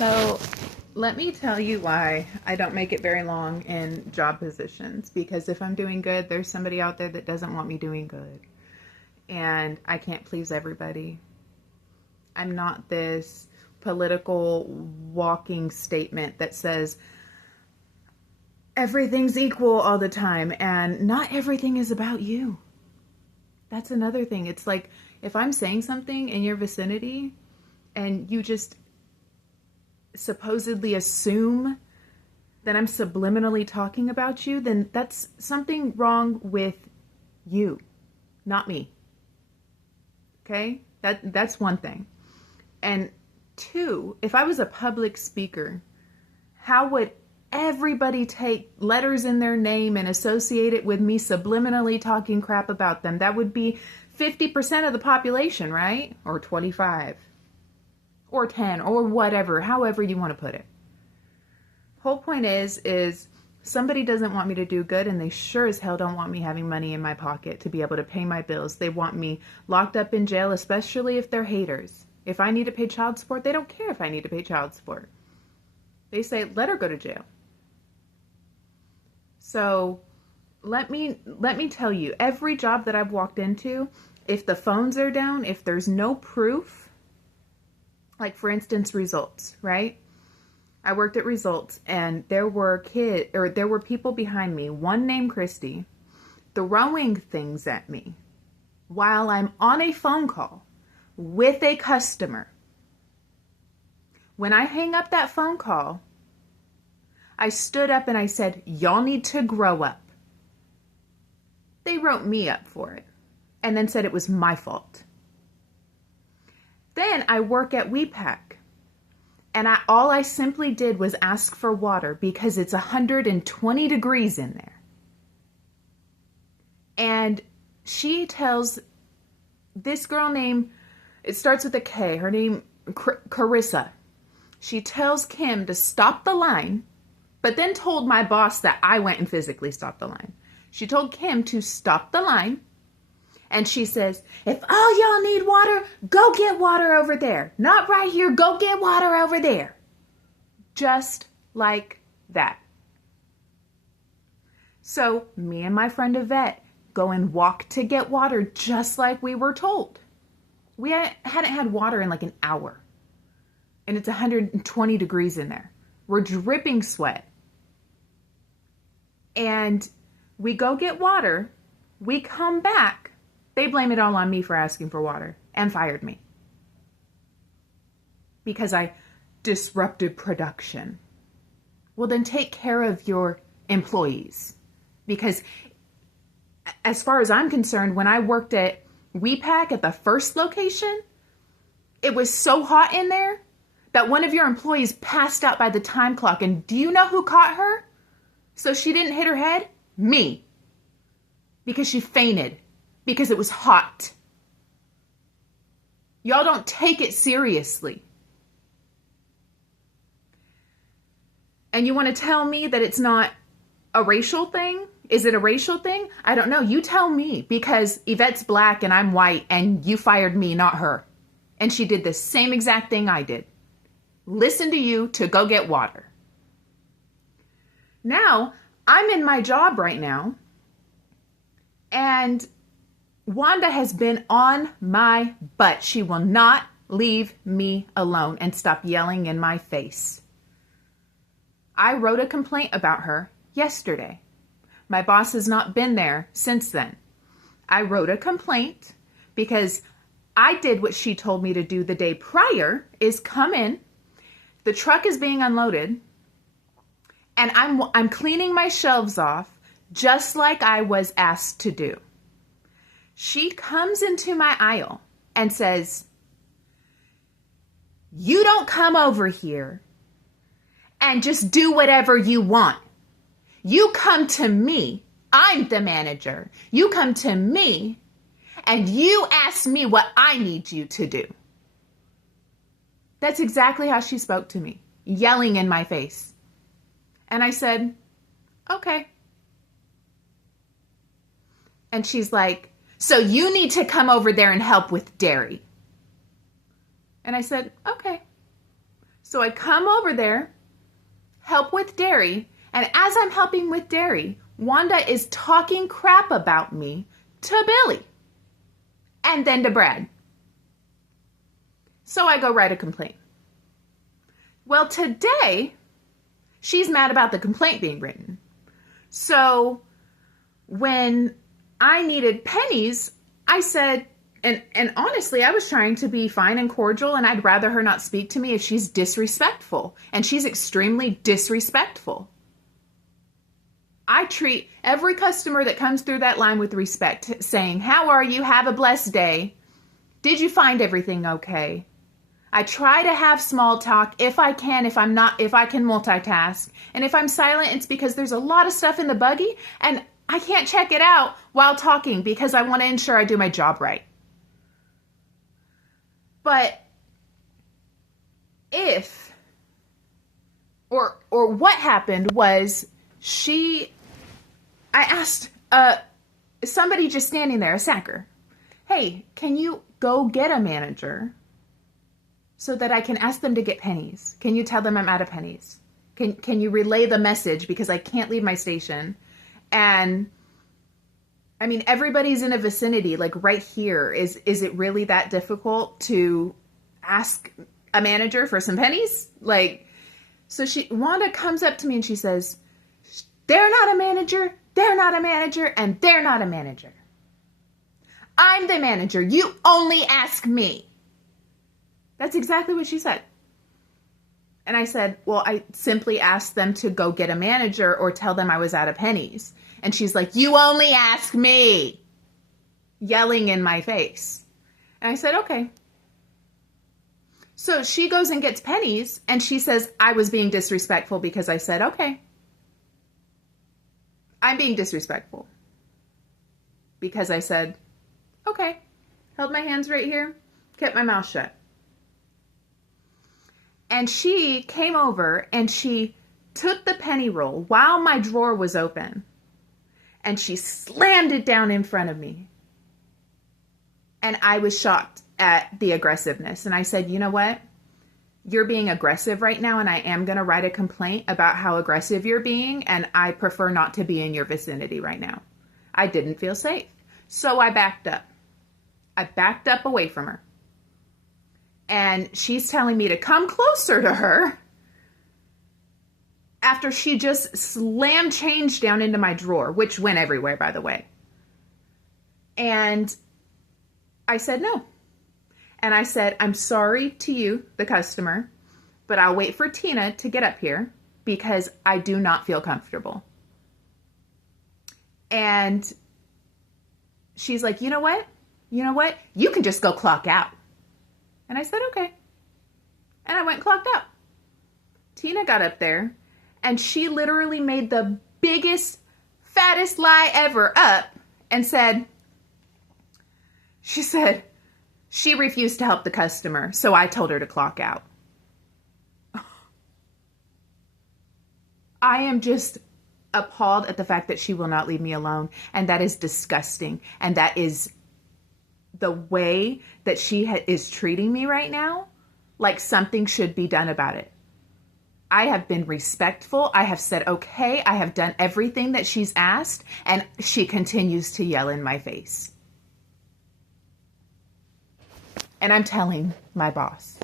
So let me tell you why I don't make it very long in job positions. Because if I'm doing good, there's somebody out there that doesn't want me doing good. And I can't please everybody. I'm not this political walking statement that says everything's equal all the time and not everything is about you. That's another thing. It's like if I'm saying something in your vicinity and you just supposedly assume that I'm subliminally talking about you, then that's something wrong with you, not me. Okay? That's one thing. And two, if I was a public speaker, how would everybody take letters in their name and associate it with me subliminally talking crap about them? That would be 50% of the population, right? Or 25. Or 10, or whatever, however you want to put it. Whole point is somebody doesn't want me to do good, and they sure as hell don't want me having money in my pocket to be able to pay my bills. They want me locked up in jail, especially if they're haters. If I need to pay child support, they don't care if I need to pay child support. They say, let her go to jail. So let me tell you, every job that I've walked into, if the phones are down, if there's no proof, like for instance, Results, right? I worked at Results and there were people behind me, one named Christy, throwing things at me while I'm on a phone call with a customer. When I hang up that phone call, I stood up and I said, y'all need to grow up. They wrote me up for it and then said it was my fault. Then I work at WePack, and all I simply did was ask for water because it's 120 degrees in there. And she tells this girl named, it starts with a K, her name Carissa. She tells Kim to stop the line, but then told my boss that I went and physically stopped the line. She told Kim to stop the line. And she says, if all y'all need water, go get water over there. Not right here. Go get water over there. Just like that. So me and my friend Yvette go and walk to get water just like we were told. We hadn't had water in like an hour. And it's 120 degrees in there. We're dripping sweat. And we go get water. We come back. They blame it all on me for asking for water and fired me because I disrupted production. Well, then take care of your employees, because as far as I'm concerned, when I worked at WePack at the first location, it was so hot in there that one of your employees passed out by the time clock. And do you know who caught her? So she didn't hit her head? Me. Because she fainted. Because it was hot. Y'all don't take it seriously. And you want to tell me that it's not a racial thing? Is it a racial thing? I don't know. You tell me, because Yvette's black and I'm white and you fired me, not her. And she did the same exact thing I did. Listen to you to go get water. Now, I'm in my job right now, and Wanda has been on my butt. She will not leave me alone and stop yelling in my face. I wrote a complaint about her yesterday. My boss has not been there since then. I wrote a complaint because I did what she told me to do the day prior, is come in. The truck is being unloaded and I'm cleaning my shelves off just like I was asked to do. She comes into my aisle and says, you don't come over here and just do whatever you want. You come to me. I'm the manager. You come to me and you ask me what I need you to do. That's exactly how she spoke to me, yelling in my face. And I said, okay. And she's like, so you need to come over there and help with dairy. And I said, okay. So I come over there, help with dairy, and as I'm helping with dairy, Wanda is talking crap about me to Billy and then to Brad. So I go write a complaint. Well, today, she's mad about the complaint being written. So when I needed pennies, I said, and honestly, I was trying to be fine and cordial, and I'd rather her not speak to me if she's disrespectful. And she's extremely disrespectful. I treat every customer that comes through that line with respect, saying, how are you? Have a blessed day. Did you find everything okay? I try to have small talk if I can, if I can multitask. And if I'm silent, it's because there's a lot of stuff in the buggy and I can't check it out while talking because I want to ensure I do my job right. But what happened was I asked somebody just standing there, a sacker, hey, can you go get a manager so that I can ask them to get pennies? Can you tell them I'm out of pennies? Can you relay the message because I can't leave my station? And I mean, everybody's in a vicinity, like right here. Is it really that difficult to ask a manager for some pennies? Like, so Wanda comes up to me and she says, they're not a manager, they're not a manager, and they're not a manager. I'm the manager. You only ask me. That's exactly what she said. And I said, well, I simply asked them to go get a manager or tell them I was out of pennies. And she's like, you only ask me, yelling in my face. And I said, okay. So she goes and gets pennies and she says, I was being disrespectful because I said, okay. I'm being disrespectful because I said, okay, held my hands right here, kept my mouth shut. And she came over and she took the penny roll while my drawer was open and she slammed it down in front of me. And I was shocked at the aggressiveness. And I said, you know what? You're being aggressive right now, and I am going to write a complaint about how aggressive you're being, and I prefer not to be in your vicinity right now. I didn't feel safe. So I backed up. I backed up away from her. And she's telling me to come closer to her after she just slammed change down into my drawer, which went everywhere, by the way. And I said no. And I said, I'm sorry to you, the customer, but I'll wait for Tina to get up here because I do not feel comfortable. And she's like, you know what? You can just go clock out. And I said, okay. And I went and clocked out. Tina got up there and she literally made the biggest, fattest lie ever up and said, she refused to help the customer, so I told her to clock out. I am just appalled at the fact that she will not leave me alone, and that is disgusting, and that is the way that she is treating me right now, like something should be done about it. I have been respectful. I have said, okay, I have done everything that she's asked, and she continues to yell in my face. And I'm telling my boss.